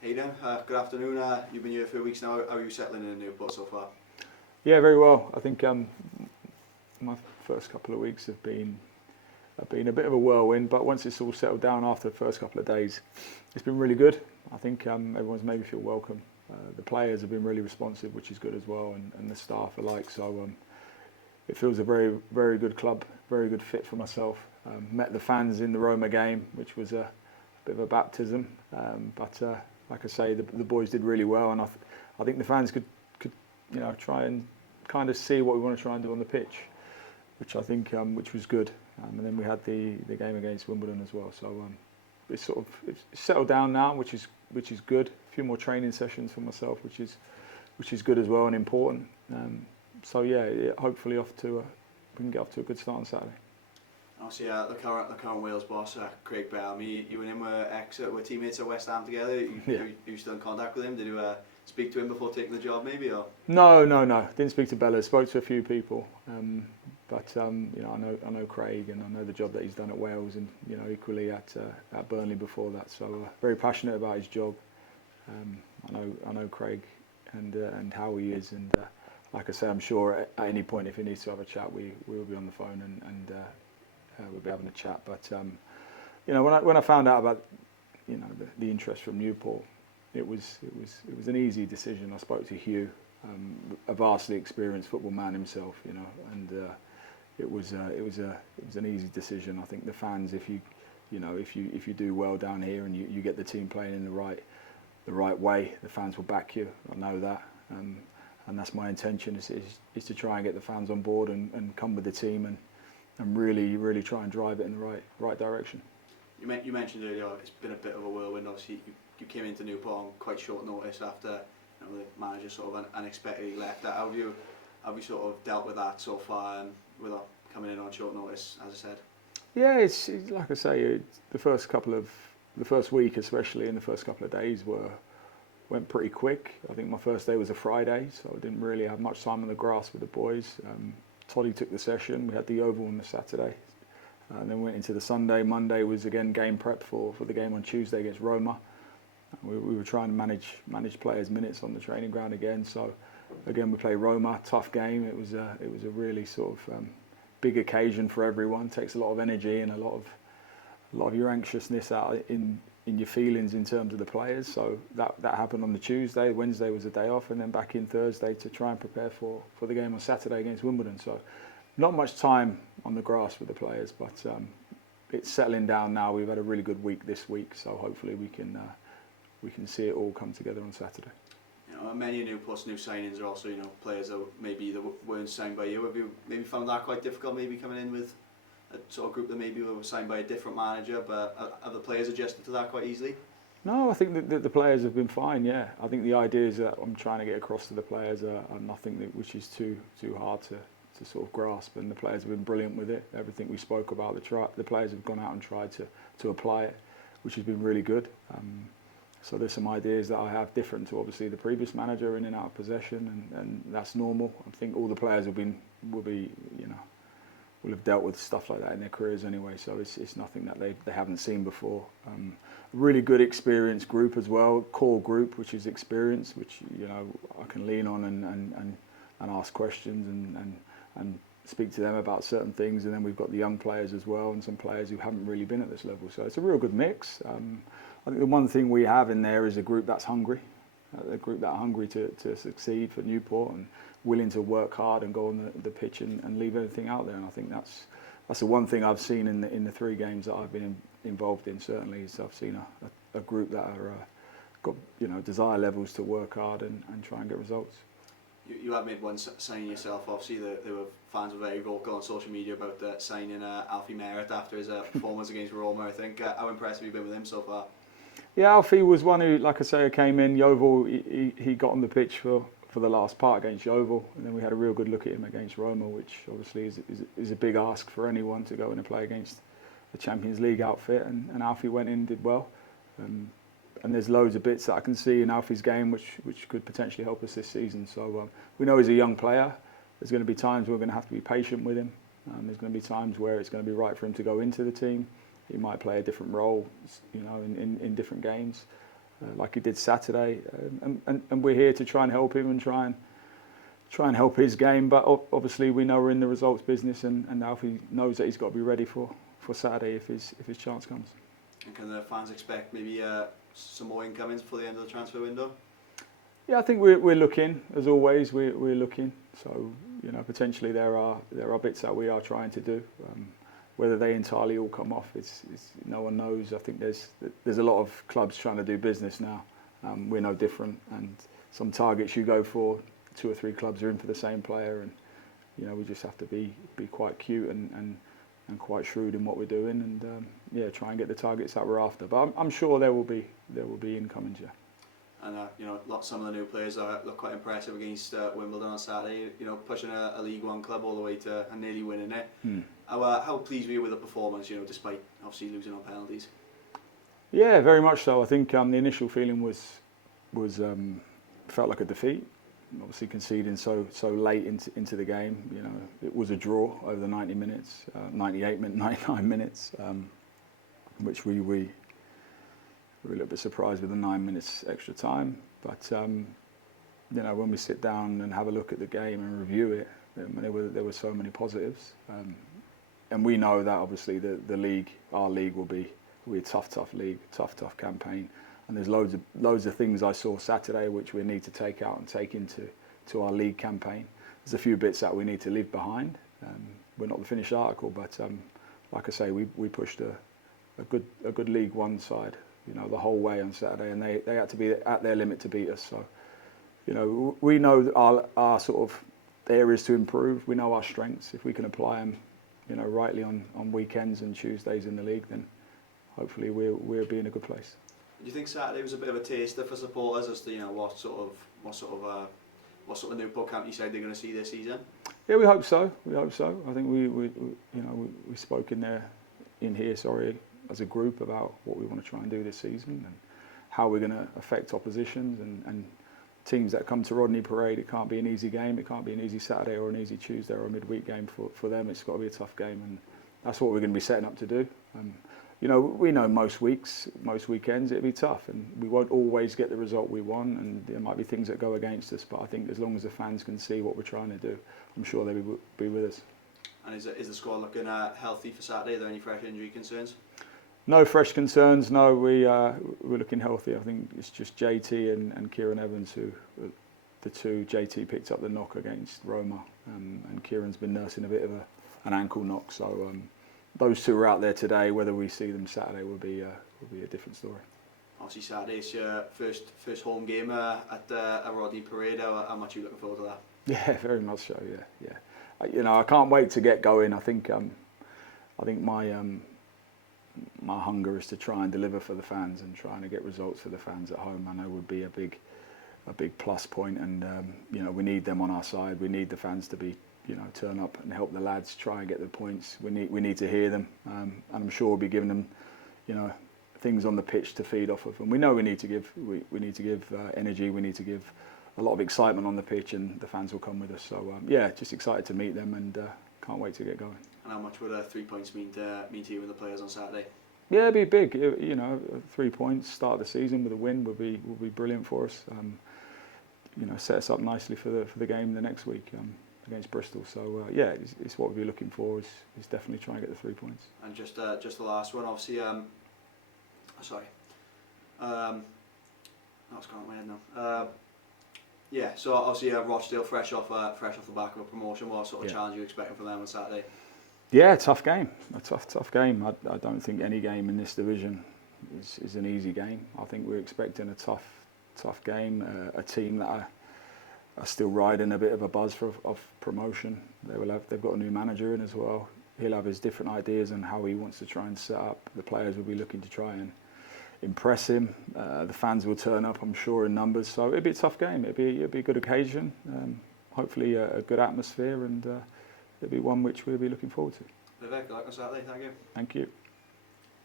Hayden, good afternoon. You've been here for weeks now. How are you settling in Newport so far? Yeah, very well. I think my first couple of weeks have been a bit of a whirlwind, but once it's all settled down after the first couple of days, it's been really good. I think everyone's made me feel welcome. The players have been really responsive, which is good as well, and the staff alike. So it feels a very, very good club, very good fit for myself. Met the fans in the Roma game, which was a bit of a baptism. But like I say, the boys did really well, and I think the fans could try and kind of see what we want to try and do on the pitch, which I think which was good. And then we had the game against Wimbledon as well. So it's settled down now, which is good. A few more training sessions for myself, which is good as well and important. So yeah, hopefully we can get off to a good start on Saturday. Obviously, the current Wales boss, Craig Bellamy, you and him were teammates at West Ham together. You still in contact with him? Did you speak to him before taking the job, maybe? Or? No. Didn't speak to Bella. Spoke to a few people, but I know Craig, and I know the job that he's done at Wales, and equally at Burnley before that. So very passionate about his job. I know Craig and how he is, and like I say, I'm sure at any point if he needs to have a chat, we will be on the phone and we'll be having a chat. But when I found out about the interest from Newport, it was an easy decision. I spoke to Hugh, a vastly experienced football man himself, and it was an easy decision. I think the fans, if you do well down here and you get the team playing in the right way, the fans will back you. I know that, and that's my intention is to try and get the fans on board and come with the team and really try and drive it in the right direction. You mentioned earlier it's been a bit of a whirlwind. Obviously, you came into Newport on quite short notice after the manager sort of unexpectedly left. How have you sort of dealt with that so far, and without coming in on short notice, as I said? Yeah, it's like I say, the first week, especially in the first couple of days, went pretty quick. I think my first day was a Friday, so I didn't really have much time on the grass with the boys. Toddy took the session. We had the Oval on the Saturday, and then went into the Sunday. Monday was again game prep for the game on Tuesday against Roma. We were trying to manage players' minutes on the training ground again. So again, we played Roma, tough game. It was a really sort of big occasion for everyone. Takes a lot of energy and a lot of your anxiousness out in your feelings in terms of the players. So that happened on the Tuesday. Wednesday was a day off, and then back in Thursday to try and prepare for the game on Saturday against Wimbledon. So not much time on the grass with the players, but it's settling down now. We've had a really good week this week, so hopefully we can see it all come together on Saturday. Many of Newport's new signings are also players that maybe weren't signed by you. Have you maybe found that quite difficult, maybe coming in with a sort of group that maybe were signed by a different manager, but have the players adjusted to that quite easily? No, I think that the players have been fine, yeah. I think the ideas that I'm trying to get across to the players are nothing which is too hard to sort of grasp, and the players have been brilliant with it. Everything we spoke about, the players have gone out and tried to apply it, which has been really good. So there's some ideas that I have different to obviously the previous manager in and out of possession, and that's normal. I think all the players will have dealt with stuff like that in their careers anyway, so it's nothing that they haven't seen before. Really good experienced group as well, core group which is experienced, which I can lean on and ask questions and speak to them about certain things. And then we've got the young players as well, and some players who haven't really been at this level, so it's a real good mix. I think the one thing we have in there is a group that's hungry, a group that are hungry to succeed for Newport and willing to work hard and go on the pitch and leave everything out there. And I think that's the one thing I've seen in the 3 games that I've been involved in. Certainly, is I've seen a group that are got desire levels to work hard and try and get results. You have made one signing yourself. Obviously, there were fans were very vocal on social media about signing Alfie Merritt after his performance against Roma. I think how impressed have you been with him so far? Yeah, Alfie was one who, like I say, came in. Yeovil, he got on the pitch for the last part against Yeovil, and then we had a real good look at him against Roma, which obviously is a big ask for anyone to go in and play against the Champions League outfit, and Alfie went in and did well. And there's loads of bits that I can see in Alfie's game which could potentially help us this season. So we know he's a young player. There's going to be times we're going to have to be patient with him. There's going to be times where it's going to be right for him to go into the team. He might play a different role, in different games. like he did Saturday, and we're here to try and help him and try and help his game. But obviously we know we're in the results business, and Alfie knows that he's got to be ready for Saturday if his chance comes. And can the fans expect maybe some more incomings for the end of the transfer window? Yeah, I think we're looking, as always. We're looking. So potentially there are bits that we are trying to do. Whether they entirely all come off, it's no one knows. I think there's a lot of clubs trying to do business now. We're no different, and some targets you go for, 2 or 3 clubs are in for the same player, and we just have to be quite cute and quite shrewd in what we're doing, and try and get the targets that we're after. But I'm sure there will be incomings. Yeah. And some of the new players look quite impressive against Wimbledon on Saturday. Pushing a League One club all the way to and nearly winning it. How pleased were you with the performance? Despite obviously losing on penalties. Yeah, very much so. I think the initial feeling was felt like a defeat. Obviously conceding so late into the game. It was a draw over the 90 minutes, 99 minutes, which we were a little bit surprised with the 9 minutes extra time. But when we sit down and have a look at the game and review it, there were so many positives. And we know that obviously the league, our league, will be a tough league, tough campaign. And there's loads of things I saw Saturday which we need to take out and take into our league campaign. There's a few bits that we need to leave behind. We're not the finished article, but like I say, we pushed a good League One side, the whole way on Saturday, and they had to be at their limit to beat us. So, we know our sort of areas to improve. We know our strengths. If we can apply them, rightly on weekends and Tuesdays in the league, then hopefully we'll be in a good place. Do you think Saturday was a bit of a taster for supporters as to what sort of Newport County side they're going to see this season? Yeah, we hope so. I think we spoke in here as a group about what we want to try and do this season and how we're going to affect oppositions and teams that come to Rodney Parade. It can't be an easy game. It can't be an easy Saturday or an easy Tuesday or a midweek game for them. It's got to be a tough game, and that's what we're going to be setting up to do. We know most weekends it'll be tough, and we won't always get the result we want, and there might be things that go against us. But I think as long as the fans can see what we're trying to do, I'm sure they'll be with us. And is the squad looking healthy for Saturday? Are there any fresh injury concerns? No fresh concerns. No, we're looking healthy. I think it's just JT and Kieran Evans who, the two. JT picked up the knock against Roma, and Kieran's been nursing a bit of an ankle knock. So those two are out there today. Whether we see them Saturday will be a different story. Obviously, Saturday's your first home game at Rodney Parade. How much are you looking forward to that? Yeah, very much so. Yeah. I can't wait to get going. I think my hunger is to try and deliver for the fans, and trying to get results for the fans at home. I know would be a big plus point, and we need them on our side. We need the fans to be turn up and help the lads try and get the points. We need to hear them, and I'm sure we'll be giving them things on the pitch to feed off of. And we know we need to give energy. We need to give a lot of excitement on the pitch, and the fans will come with us. So just excited to meet them, and can't wait to get going. And how much would 3 points mean to you and the players on Saturday? Yeah, it'd be big. 3 points, start the season with a win would be brilliant for us. Set us up nicely for the game the next week against Bristol. So it's what we'll be looking for. Is definitely trying to get the 3 points. And just the last one, obviously. Sorry. That's gone out of my head now. So obviously Rochdale fresh off the back of a promotion. What sort of challenge are you expecting from them on Saturday? Yeah, tough game. A tough game. I don't think any game in this division is an easy game. I think we're expecting a tough game. A team that are still riding a bit of a buzz of promotion. They've got a new manager in as well. He'll have his different ideas on how he wants to try and set up. The players will be looking to try and impress him. The fans will turn up, I'm sure, in numbers. So it'll be a tough game. It'll be a good occasion. Hopefully a good atmosphere, and it'll be one which we'll be looking forward to. Vivek, good luck on Saturday. Thank you. Thank you.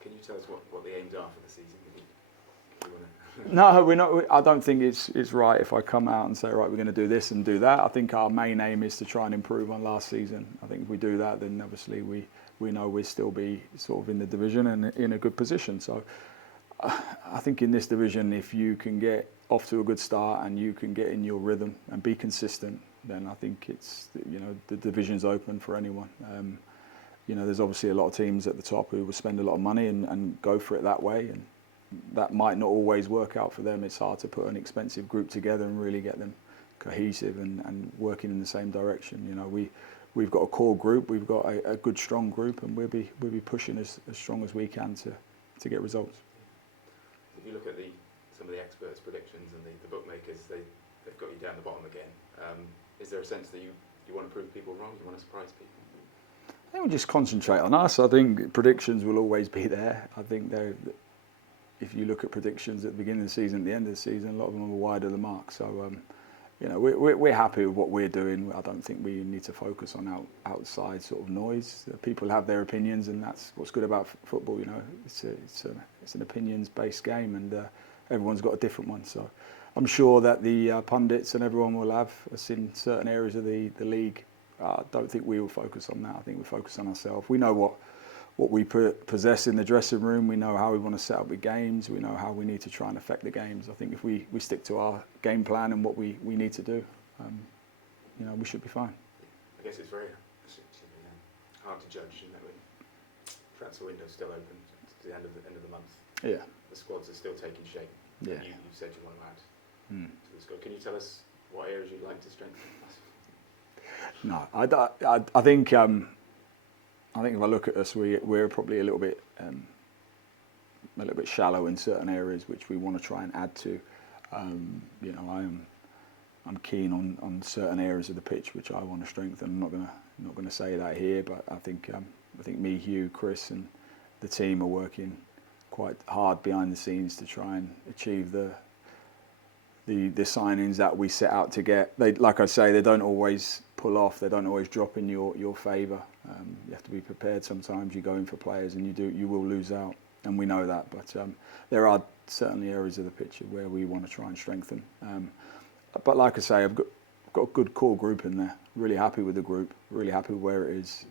Can you tell us what the aims are for the season? No, we're not. I don't think it's right if I come out and say, right, we're going to do this and do that. I think our main aim is to try and improve on last season. I think if we do that, then obviously we know we'll still be sort of in the division and in a good position. So I think in this division, if you can get off to a good start and you can get in your rhythm and be consistent, then I think it's, the division's open for anyone. There's obviously a lot of teams at the top who will spend a lot of money and go for it that way, and that might not always work out for them. It's hard to put an expensive group together and really get them cohesive and working in the same direction. We've got a core group, we've got a good strong group, and we'll be pushing as strong as we can to get results. If you look at some of the experts' predictions and the bookmakers, they've got you down the bottom again. Is there a sense that you want to prove people wrong? You want to surprise people? I think we'll just concentrate on us. I think predictions will always be there. I think if you look at predictions at the beginning of the season, at the end of the season, a lot of them are wide of the mark. So, we're happy with what we're doing. I don't think we need to focus on outside sort of noise. People have their opinions, and that's what's good about football. It's an opinions-based game, and everyone's got a different one. So, I'm sure that the pundits and everyone will have us in certain areas of the league. I don't think we will focus on that. I think we focus on ourselves. We know what we possess in the dressing room. We know how we want to set up the games. We know how we need to try and affect the games. I think if we stick to our game plan and what we need to do, we should be fine. I guess it's very hard to judge, isn't it? When transfer window's still open to the end of the month. Yeah. The squads are still taking shape. Yeah. You said you want to add to the squad. Can you tell us what areas you'd like to strengthen? No, I think if I look at us, we're probably a little bit shallow in certain areas which we want to try and add to. I'm keen on certain areas of the pitch which I want to strengthen. I'm not gonna say that here, but I think me, Hugh, Chris, and the team are working quite hard behind the scenes to try and achieve the signings that we set out to get. Like I say, they don't always pull off. They don't always drop in your favour. You have to be prepared. Sometimes you go in for players and you will lose out, and we know that. But there are certainly areas of the pitch where we want to try and strengthen. But like I say, I've got a good core group in there. Really happy with the group. Really happy with where it is.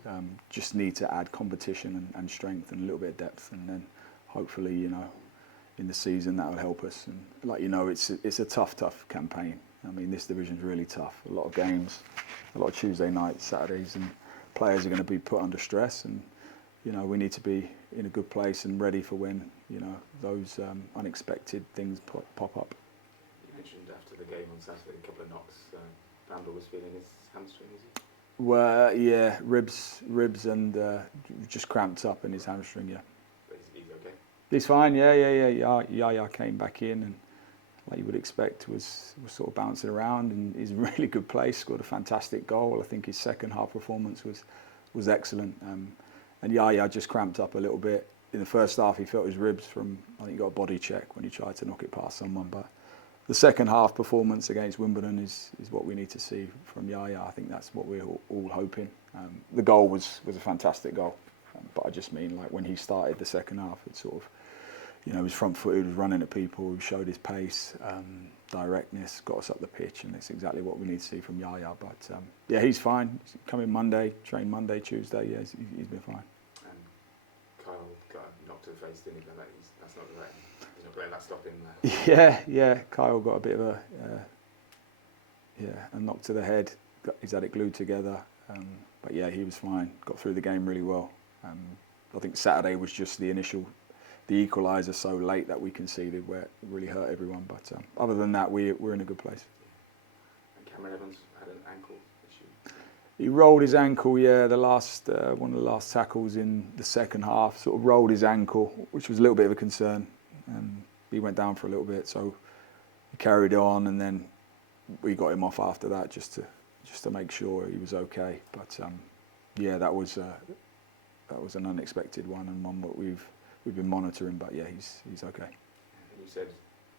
Just need to add competition and strength and a little bit of depth, and then hopefully, in the season that will help us. And it's a tough campaign. I mean, this division's really tough. A lot of games, a lot of Tuesday nights, Saturdays, and players are going to be put under stress. And we need to be in a good place and ready for when those unexpected things pop up. You mentioned after the game on Saturday a couple of knocks. Bramble was feeling his hamstring, is he? Well, yeah, ribs, and just cramped up in his hamstring. Yeah. But he's okay. He's fine. Yeah. Yaya came back in and, like you would expect, was sort of bouncing around, and he's in a really good place. Scored a fantastic goal. I think his second half performance was excellent. And Yaya just cramped up a little bit. In the first half, he felt his ribs I think he got a body check when he tried to knock it past someone. But the second half performance against Wimbledon is what we need to see from Yaya. I think that's what we're all hoping. The goal was a fantastic goal. But I just mean, like, when he started the second half, it sort of, he was front-footed, was running at people, he showed his pace, directness, got us up the pitch, and it's exactly what we need to see from Yaya. But yeah, he's fine. He's coming Monday, train Monday, Tuesday. Yeah, he's been fine. Kyle got a knock to the face, didn't he? But that's not right. He's not letting that stop him. Yeah. Kyle got a bit of a knock to the head. He's had it glued together. But yeah, he was fine. Got through the game really well. I think Saturday was just the equaliser so late that we conceded, where it really hurt everyone. But other than that, we're in a good place. And Cameron Evans had an ankle issue. He rolled his ankle, yeah, one of the last tackles in the second half, sort of rolled his ankle, which was a little bit of a concern. He went down for a little bit, so he carried on, and then we got him off after that just to make sure he was okay. But yeah, that was an unexpected one, and one that we've been monitoring. But yeah, he's okay. And you said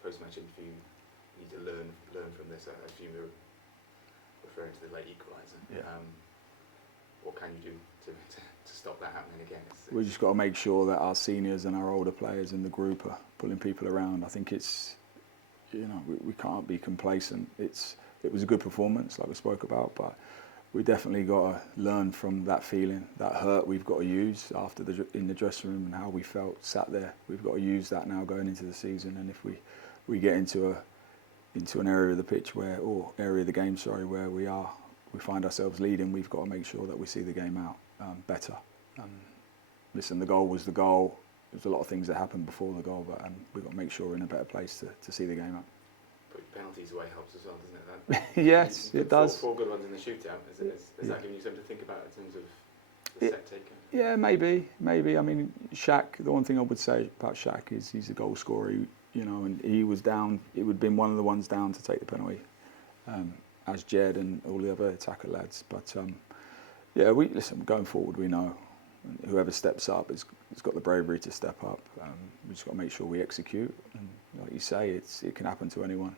post-match interview, you need to learn from this. I assume you're referring to the late equaliser. Yeah. What can you do to stop that happening again? We just got to make sure that our seniors and our older players in the group are pulling people around. I think it's, we can't be complacent. It was a good performance, like we spoke about, but we definitely got to learn from that feeling, that hurt we've got to use after in the dressing room and how we felt sat there. We've got to use that now going into the season, and if we get into an area of the pitch or area of the game, where we find ourselves leading, we've got to make sure that we see the game out better. Listen, the goal was the goal. There's a lot of things that happened before the goal, but we've got to make sure we're in a better place to see the game out. Putting penalties away helps as well, doesn't it? Yes, it does. Four good ones in the shootout. Has that given you something to think about in terms of the set taker? Yeah, maybe. I mean, Shaq, the one thing I would say about Shaq is he's a goal scorer, and he was down. It would have been one of the ones down to take the penalty, as Jed and all the other attacker lads. But listen, going forward, we know whoever steps up has got the bravery to step up. We just got to make sure we execute. And like you say, it can happen to anyone.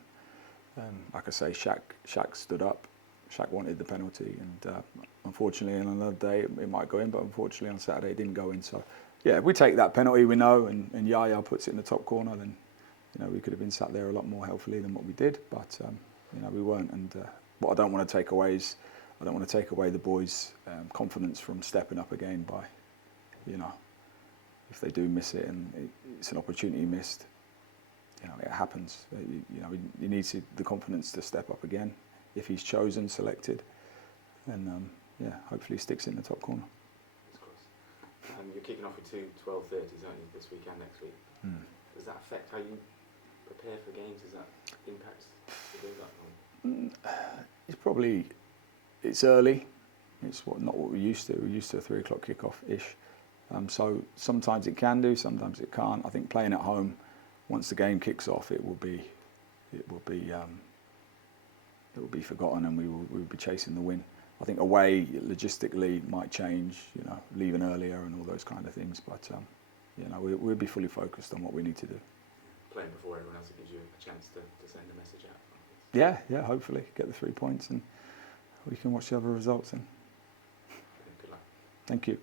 Like I say, Shaq stood up. Shaq wanted the penalty, and unfortunately, on another day it might go in. But unfortunately, on Saturday it didn't go in. So, yeah, if we take that penalty, we know, and Yaya puts it in the top corner, then we could have been sat there a lot more healthily than what we did. But we weren't. And what I don't want to take away is I don't want to take away the boys' confidence from stepping up again by, if they do miss it and it's an opportunity missed, it happens. He needs the confidence to step up again. If he's chosen, selected, then hopefully he sticks it in the top corner. You're kicking off with 2 12:30s, aren't you, this week and next week? Does that affect how you prepare for games? Does that impact the build-up? It's early. It's not what we're used to. We're used to a 3 o'clock kickoff-ish. So sometimes it can do, sometimes it can't. I think playing at home, once the game kicks off, it will be forgotten, and we will be chasing the win. I think away logistically might change, leaving earlier and all those kind of things. But we'll be fully focused on what we need to do. Playing before everyone else, it gives you a chance to send a message out. Yeah, hopefully get the 3 points, and we can watch the other results. And Good luck. Thank you.